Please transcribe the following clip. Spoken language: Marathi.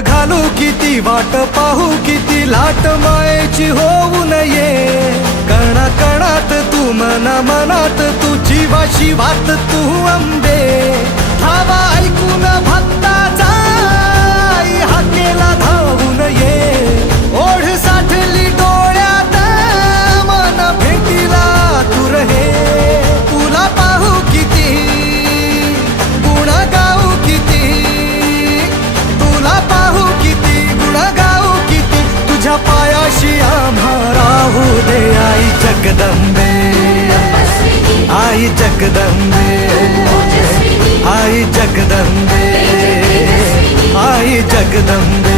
घालू किती वाट पाहू किती लाट मायेची होऊ नये कणा कणात तू मना मनात तू जीवा शिवात तू अंबे धावा ऐकून भक्ताचा आई हाकेला धावून ये ओढ साठली डोळ्यात मन भेटीला तू रहे तुला पाहू किती गुण गाऊ किती तुला पाहू किती गुण गाऊ किती तुझ्या पायाशी आम्हा राहू दे आई जगदंबे आई जगदंबे आई जगदंबे आई जगदंबे